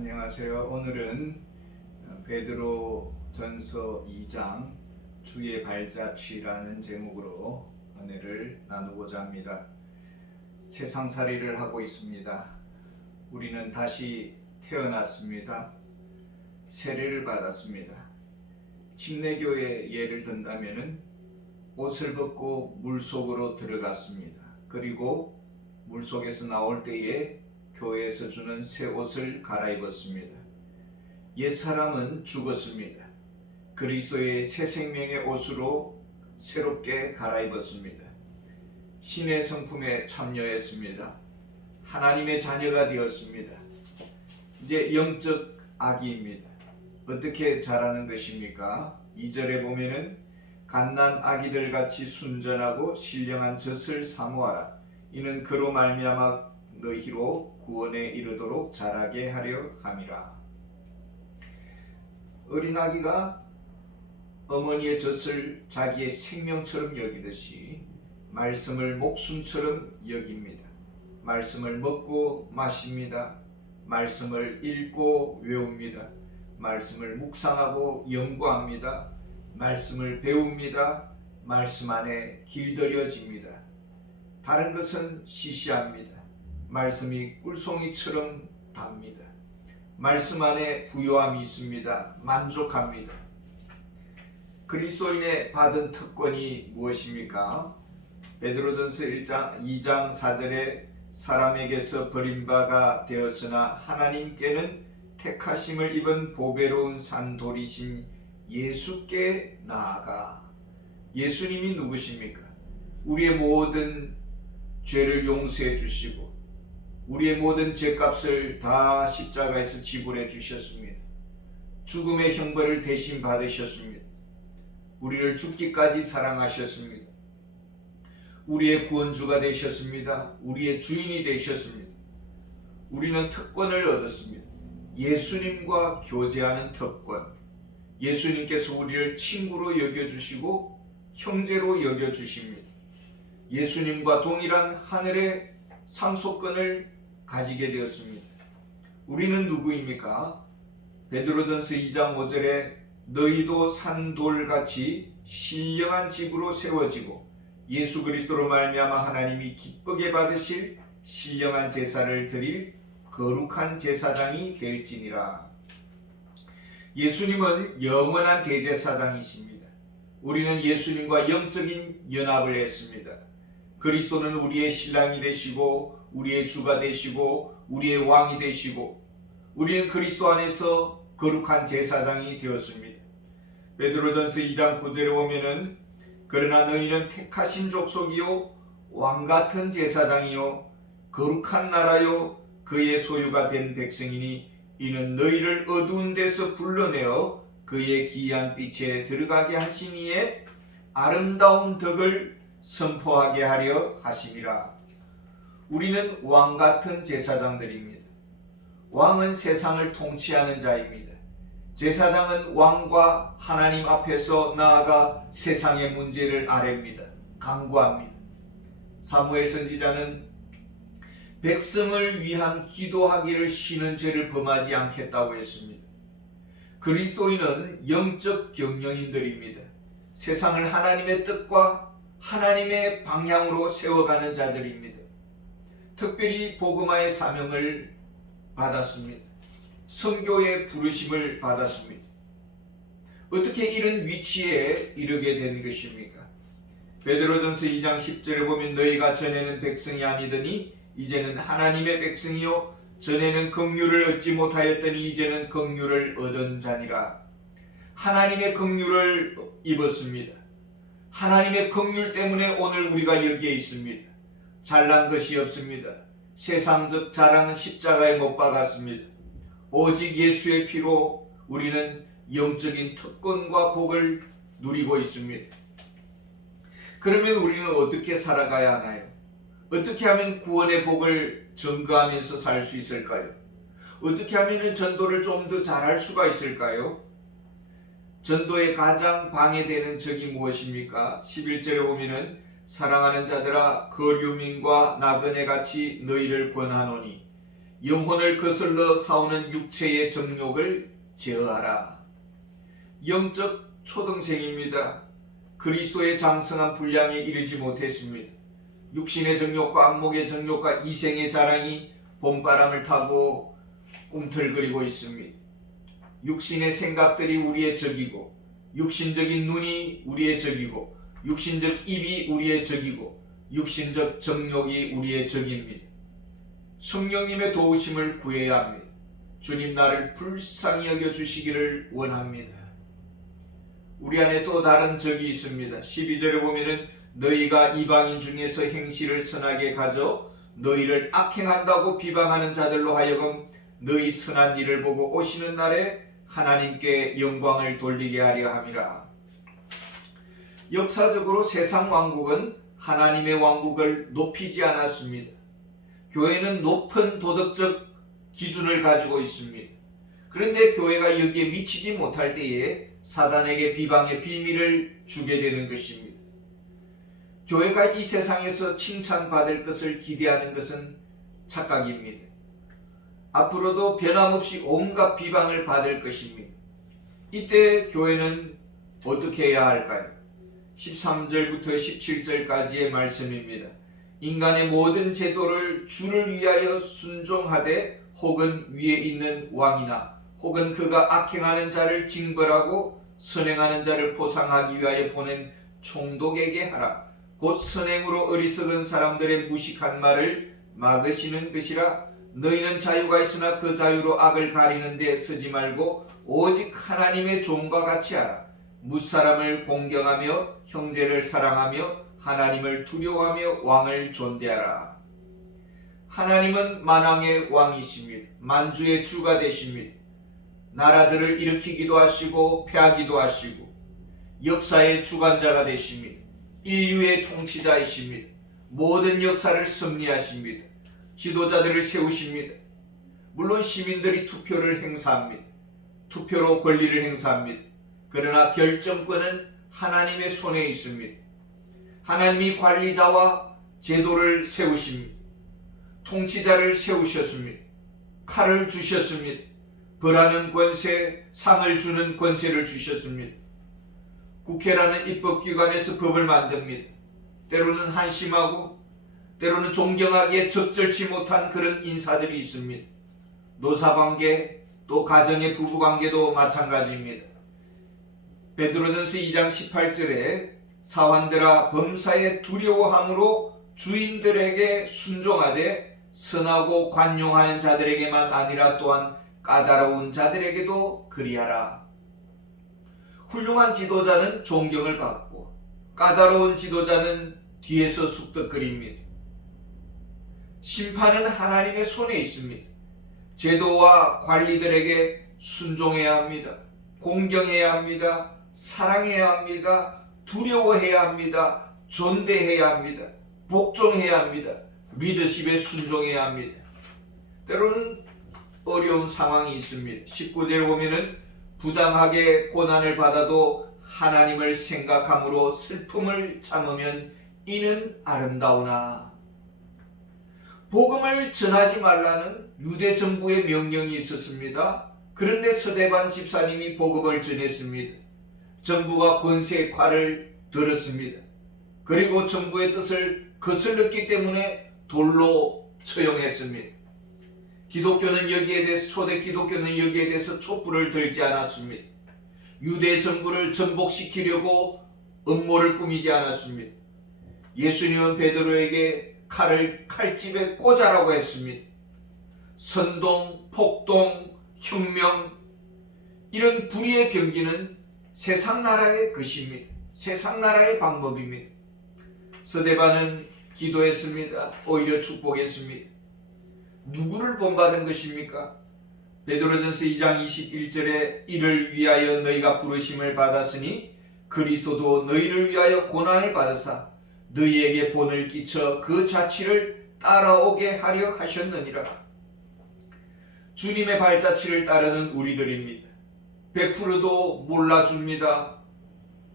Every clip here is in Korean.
안녕하세요. 오늘은 베드로전서 2장 주의 발자취라는 제목으로 은혜를 나누고자 합니다. 세상살이를 하고 있습니다. 우리는 다시 태어났습니다. 세례를 받았습니다. 침례교의 예를 든다면 옷을 벗고 물속으로 들어갔습니다. 그리고 물속에서 나올 때에 교회에서 주는 새 옷을 갈아입었습니다. 옛사람은 죽었습니다. 그리스도의 새 생명의 옷으로 새롭게 갈아입었습니다. 신의 성품에 참여했습니다. 하나님의 자녀가 되었습니다. 이제 영적 아기입니다. 어떻게 자라는 것입니까? 2절에 보면은 갓난 아기들 같이 순전하고 신령한 젖을 사모하라. 이는 그로 말미암아 너희로 구원에 이르도록 자라게 하려 함이라. 어린아기가 어머니의 젖을 자기의 생명처럼 여기듯이 말씀을 목숨처럼 여깁니다. 말씀을 먹고 마십니다. 말씀을 읽고 외웁니다. 말씀을 묵상하고 연구합니다. 말씀을 배웁니다. 말씀 안에 길들여집니다. 다른 것은 시시합니다. 말씀이 꿀송이처럼 답니다. 말씀 안에 부요함이 있습니다. 만족합니다. 그리스도인의 받은 특권이 무엇입니까? 베드로전서 2장 4절에 사람에게서 버림바가 되었으나 하나님께는 택하심을 입은 보배로운 산돌이신 예수께 나아가. 예수님이 누구십니까? 우리의 모든 죄를 용서해 주시고 우리의 모든 죄값을 다 십자가에서 지불해 주셨습니다. 죽음의 형벌을 대신 받으셨습니다. 우리를 죽기까지 사랑하셨습니다. 우리의 구원주가 되셨습니다. 우리의 주인이 되셨습니다. 우리는 특권을 얻었습니다. 예수님과 교제하는 특권. 예수님께서 우리를 친구로 여겨주시고 형제로 여겨주십니다. 예수님과 동일한 하늘의 상속권을 가지게 되었습니다. 우리는 누구입니까? 베드로전서 2장 5절에 너희도 산돌같이 신령한 집으로 세워지고 예수 그리스도로 말미암아 하나님이 기쁘게 받으실 신령한 제사를 드릴 거룩한 제사장이 될지니라. 예수님은 영원한 대제사장이십니다. 우리는 예수님과 영적인 연합을 했습니다. 그리스도는 우리의 신랑이 되시고 우리의 주가 되시고 우리의 왕이 되시고 우리는 그리스도 안에서 거룩한 제사장이 되었습니다. 베드로전서 2장 9절에 보면은 그러나 너희는 택하신 족속이요 왕같은 제사장이요 거룩한 나라요 그의 소유가 된 백성이니 이는 너희를 어두운 데서 불러내어 그의 기이한 빛에 들어가게 하시니에 아름다운 덕을 선포하게 하려 하심이라. 우리는 왕같은 제사장들입니다. 왕은 세상을 통치하는 자입니다. 제사장은 왕과 하나님 앞에서 나아가 세상의 문제를 아뢰입니다. 간구합니다. 사무엘 선지자는 백성을 위한 기도하기를 쉬는 죄를 범하지 않겠다고 했습니다. 그리스도인은 영적 경영인들입니다. 세상을 하나님의 뜻과 하나님의 방향으로 세워가는 자들입니다. 특별히 복음화의 사명을 받았습니다. 선교의 부르심을 받았습니다. 어떻게 이런 위치에 이르게 된 것입니까? 베드로전서 2장 10절에 보면 너희가 전에는 백성이 아니더니 이제는 하나님의 백성이요 전에는 긍휼을 얻지 못하였더니 이제는 긍휼을 얻은 자니라. 하나님의 긍휼을 입었습니다. 하나님의 긍휼 때문에 오늘 우리가 여기에 있습니다. 잘난 것이 없습니다. 세상적 자랑은 십자가에 못 박았습니다. 오직 예수의 피로 우리는 영적인 특권과 복을 누리고 있습니다. 그러면 우리는 어떻게 살아가야 하나요? 어떻게 하면 구원의 복을 증거하면서 살 수 있을까요? 어떻게 하면 전도를 좀 더 잘할 수가 있을까요? 전도에 가장 방해되는 적이 무엇입니까? 11절에 보면은 사랑하는 자들아 거류민과 나그네같이 너희를 권하노니 영혼을 거슬러 싸우는 육체의 정욕을 제어하라. 영적 초등생입니다. 그리스도의 장성한 분량에 이르지 못했습니다. 육신의 정욕과 안목의 정욕과 이생의 자랑이 봄바람을 타고 꿈틀거리고 있습니다. 육신의 생각들이 우리의 적이고, 육신적인 눈이 우리의 적이고, 육신적 입이 우리의 적이고, 육신적 정욕이 우리의 적입니다. 성령님의 도우심을 구해야 합니다. 주님 나를 불쌍히 여겨주시기를 원합니다. 우리 안에 또 다른 적이 있습니다. 12절에 보면은 너희가 이방인 중에서 행실을 선하게 가져 너희를 악행한다고 비방하는 자들로 하여금 너희 선한 일을 보고 오시는 날에 하나님께 영광을 돌리게 하려 함이라. 역사적으로 세상 왕국은 하나님의 왕국을 높이지 않았습니다. 교회는 높은 도덕적 기준을 가지고 있습니다. 그런데 교회가 여기에 미치지 못할 때에 사단에게 비방의 빌미를 주게 되는 것입니다. 교회가 이 세상에서 칭찬받을 것을 기대하는 것은 착각입니다. 앞으로도 변함없이 온갖 비방을 받을 것입니다. 이때 교회는 어떻게 해야 할까요? 13절부터 17절까지의 말씀입니다. 인간의 모든 제도를 주를 위하여 순종하되 혹은 위에 있는 왕이나 혹은 그가 악행하는 자를 징벌하고 선행하는 자를 보상하기 위하여 보낸 총독에게 하라. 곧 선행으로 어리석은 사람들의 무식한 말을 막으시는 것이라. 너희는 자유가 있으나 그 자유로 악을 가리는 데 쓰지 말고 오직 하나님의 종과 같이 하라. 무사람을 공경하며 형제를 사랑하며 하나님을 두려워하며 왕을 존대하라. 하나님은 만왕의 왕이십니다. 만주의 주가 되십니다. 나라들을 일으키기도 하시고 패하기도 하시고 역사의 주관자가 되십니다. 인류의 통치자이십니다. 모든 역사를 섭리하십니다. 지도자들을 세우십니다. 물론 시민들이 투표를 행사합니다. 투표로 권리를 행사합니다. 그러나 결정권은 하나님의 손에 있습니다. 하나님이 관리자와 제도를 세우십니다. 통치자를 세우셨습니다. 칼을 주셨습니다. 벌하는 권세, 상을 주는 권세를 주셨습니다. 국회라는 입법기관에서 법을 만듭니다. 때로는 한심하고 때로는 존경하기에 적절치 못한 그런 인사들이 있습니다. 노사관계, 또 가정의 부부관계도 마찬가지입니다. 베드로전서 2장 18절에 사환들아 범사에 두려워함으로 주인들에게 순종하되 선하고 관용하는 자들에게만 아니라 또한 까다로운 자들에게도 그리하라. 훌륭한 지도자는 존경을 받고 까다로운 지도자는 뒤에서 쑥덕거립니다. 심판은 하나님의 손에 있습니다. 제도와 관리들에게 순종해야 합니다. 공경해야 합니다. 사랑해야 합니다. 두려워해야 합니다. 존대해야 합니다. 복종해야 합니다. 리더십에 순종해야 합니다. 때로는 어려운 상황이 있습니다. 19절에 보면은 부당하게 고난을 받아도 하나님을 생각함으로 슬픔을 참으면 이는 아름다우나. 복음을 전하지 말라는 유대 정부의 명령이 있었습니다. 그런데 서대반 집사님이 복음을 전했습니다. 정부가 권세의 칼을 들었습니다. 그리고 정부의 뜻을 거슬렀기 때문에 돌로 처형했습니다. 기독교는 여기에 대해서 초대 기독교는 여기에 대해서 촛불을 들지 않았습니다. 유대 정부를 전복시키려고 음모를 꾸미지 않았습니다. 예수님은 베드로에게 칼을 칼집에 꽂아라고 했습니다. 선동, 폭동, 혁명 이런 불의의 병기는 세상 나라의 것입니다. 세상 나라의 방법입니다. 스데반은 기도했습니다. 오히려 축복했습니다. 누구를 본받은 것입니까? 베드로전서 2장 21절에 이를 위하여 너희가 부르심을 받았으니 그리스도도 너희를 위하여 고난을 받으사 너희에게 본을 끼쳐 그 자취를 따라오게 하려 하셨느니라. 주님의 발자취를 따르는 우리들입니다. 100%도 몰라줍니다.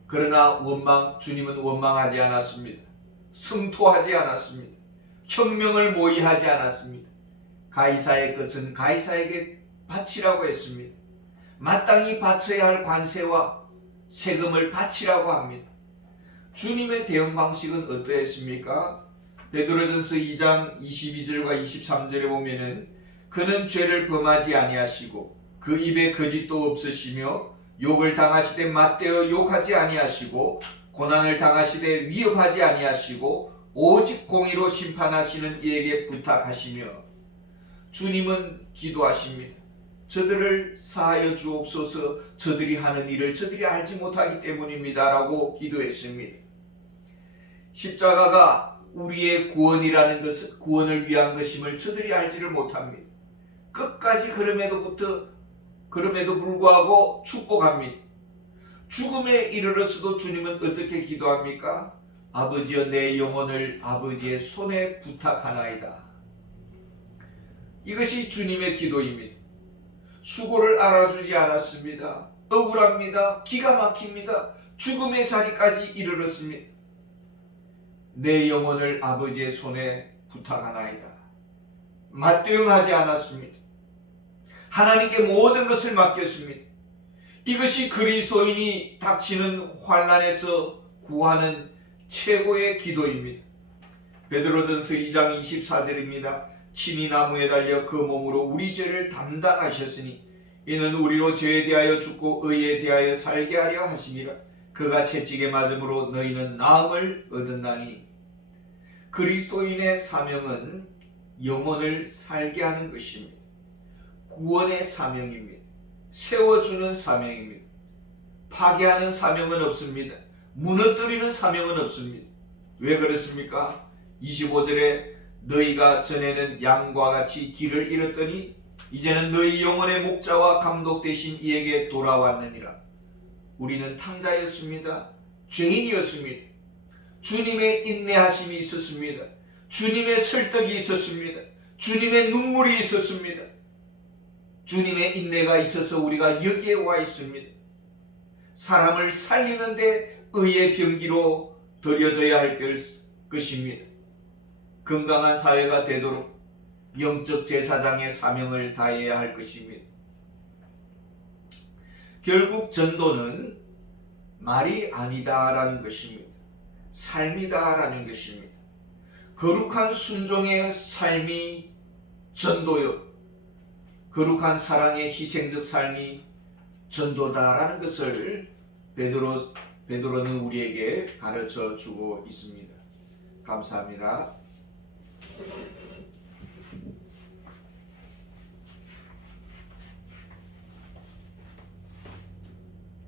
그러나 주님은 원망하지 않았습니다. 성토하지 않았습니다. 혁명을 모의하지 않았습니다. 가이사의 것은 가이사에게 바치라고 했습니다. 마땅히 바쳐야 할 관세와 세금을 바치라고 합니다. 주님의 대응 방식은 어떠했습니까? 베드로전서 2장 22절과 23절에 보면은 그는 죄를 범하지 아니하시고 그 입에 거짓도 없으시며 욕을 당하시되 맞대어 욕하지 아니하시고 고난을 당하시되 위협하지 아니하시고 오직 공의로 심판하시는 이에게 부탁하시며 주님은 기도하십니다. 저들을 사하여 주옵소서. 저들이 하는 일을 저들이 알지 못하기 때문입니다 라고 기도했습니다. 십자가가 우리의 구원이라는 것은 구원을 위한 것임을 저들이 알지를 못합니다. 끝까지 그럼에도 불구하고 축복합니다. 죽음에 이르렀어도 주님은 어떻게 기도합니까? 아버지여 내 영혼을 아버지의 손에 부탁하나이다. 이것이 주님의 기도입니다. 수고를 알아주지 않았습니다. 억울합니다. 기가 막힙니다. 죽음의 자리까지 이르렀습니다. 내 영혼을 아버지의 손에 부탁하나이다. 맞대응하지 않았습니다. 하나님께 모든 것을 맡겼습니다. 이것이 그리스도인이 닥치는 환난에서 구하는 최고의 기도입니다. 베드로전서 2장 24절입니다. 친히 나무에 달려 그 몸으로 우리 죄를 담당하셨으니 이는 우리로 죄에 대하여 죽고 의에 대하여 살게 하려 하심이라. 그가 채찍에 맞음으로 너희는 나음을 얻었나니. 그리스도인의 사명은 영혼을 살게 하는 것입니다. 구원의 사명입니다. 세워주는 사명입니다. 파괴하는 사명은 없습니다. 무너뜨리는 사명은 없습니다. 왜 그렇습니까? 25절에 너희가 전에는 양과 같이 길을 잃었더니 이제는 너희 영혼의 목자와 감독 되신 이에게 돌아왔느니라. 우리는 탕자였습니다. 죄인이었습니다. 주님의 인내하심이 있었습니다. 주님의 설득이 있었습니다. 주님의 눈물이 있었습니다. 주님의 인내가 있어서 우리가 여기에 와 있습니다. 사람을 살리는데 의의 병기로 드려져야 할 것입니다. 건강한 사회가 되도록 영적 제사장의 사명을 다해야 할 것입니다. 결국 전도는 말이 아니다라는 것입니다. 삶이다라는 것입니다. 거룩한 순종의 삶이 전도요. 거룩한 사랑의 희생적 삶이 전도다라는 것을 베드로는 우리에게 가르쳐 주고 있습니다. 감사합니다.